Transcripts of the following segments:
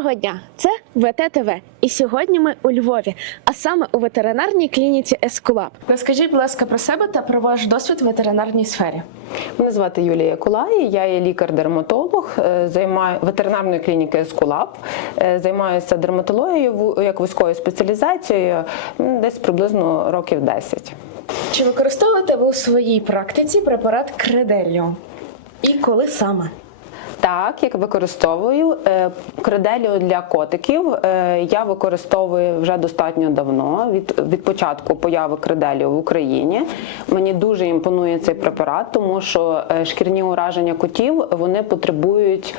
Доброго дня! Це ВТТВ. І сьогодні ми у Львові, а саме у ветеринарній клініці Ескулап. Розкажіть, будь ласка, про себе та про ваш досвід в ветеринарній сфері. Мене звати Юлія Кулай, я є лікар-дерматолог, е, займаю ветеринарної клініки Ескулап, е, займаюся дерматологією як вузькою спеціалізацією десь приблизно років 10. Чи використовуєте ви у своїй практиці препарат Кределіо? І коли саме? Так, як використовую е, кределію для котиків, е, я використовую вже достатньо давно від, від початку появи кределію в Україні. Мені дуже імпонує цей препарат, тому що е, шкірні ураження котів вони потребують,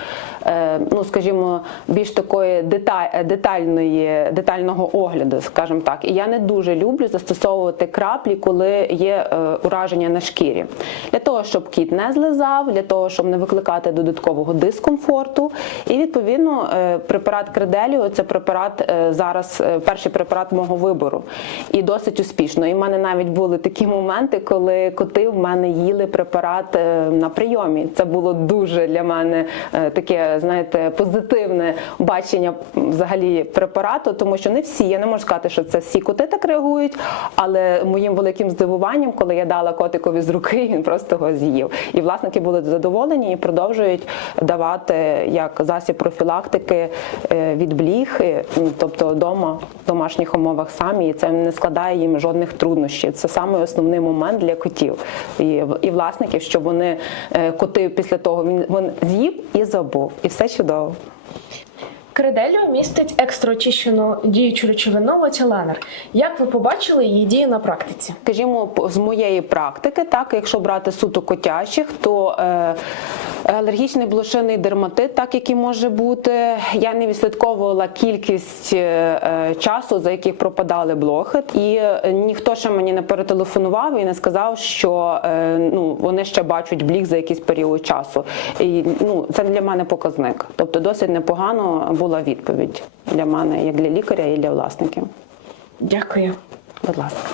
ну скажімо, більш такої деталь, детальної детального огляду, скажімо так. І я не дуже люблю застосовувати краплі, коли є ураження на шкірі. Для того, щоб кіт не злизав, для того, щоб не викликати додаткового дискомфорту. І відповідно е, препарат Кределіо це препарат е, зараз е, перший препарат мого вибору. І досить успішно. І в мене навіть були такі моменти, коли коти в мене їли препарат на прийомі. Це було дуже для мене таке, знаєте, позитивне бачення взагалі препарату, тому що не всі, я не можу сказати, що це всі коти так реагують, але моїм великим здивуванням, коли я дала котикові з руки, він просто його з'їв. І власники були задоволені і продовжують давати як засіб профілактики е, від бліг, тобто вдома в домашніх умовах самі, і це не складає їм жодних труднощів. Це саме основний момент для котів і, і власників, щоб вони е, коти після того він, він з'їв і забув, і все чудово. Кределіо містить екстра очищену діючу речовину лоціланер. Як ви побачили її дію на практиці? Скажімо, з моєї практики, так якщо брати суто котячих, то е, алергічний блошиний дерматит, так який може бути. Я не відслідковувала кількість е, е, часу, за яких пропадали блохи, і е, ніхто ще мені не перетелефонував і не сказав, що е, ну вони ще бачать блік за якийсь період часу. І ну це для мене показник. Тобто досить непогано була відповідь для мене, як для лікаря і для власників. Дякую. Будь ласка.